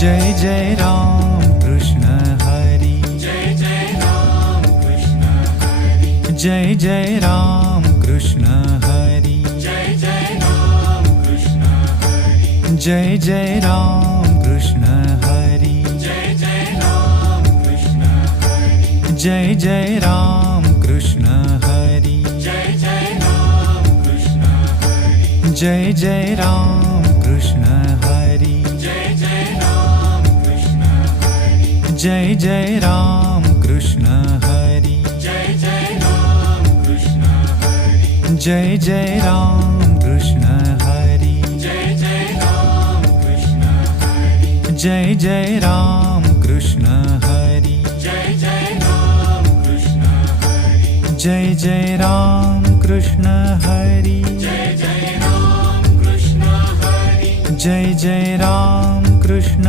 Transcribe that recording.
Jai Jai Ram Krishna Hari Jai Jai Ram Krishna Hari Jai Jai Ram Krishna Hari Jai Jai Ram Krishna Hari Jai Jai Ram Krishna Hari Jai Jai Ram Krishna Hari Jai Jai Ram Krishna Hari Jai Jai Ram Krishna Hari Jai Jai Ram Krishna Hari Jai Jai Ram Krishna Hari Jai Jai Ram Krishna Hari Jai Jai Ram Krishna Hari Jai Jai Ram Krishna Hari Jai Jai Ram Krishna Hari Jai Jai Ram Krishna Hari Jai Jai Ram Krishna Hari Jai Jai Ram Krishna Hari Jai Jai Ram Krishna Hari Jai Jai Ram Krishna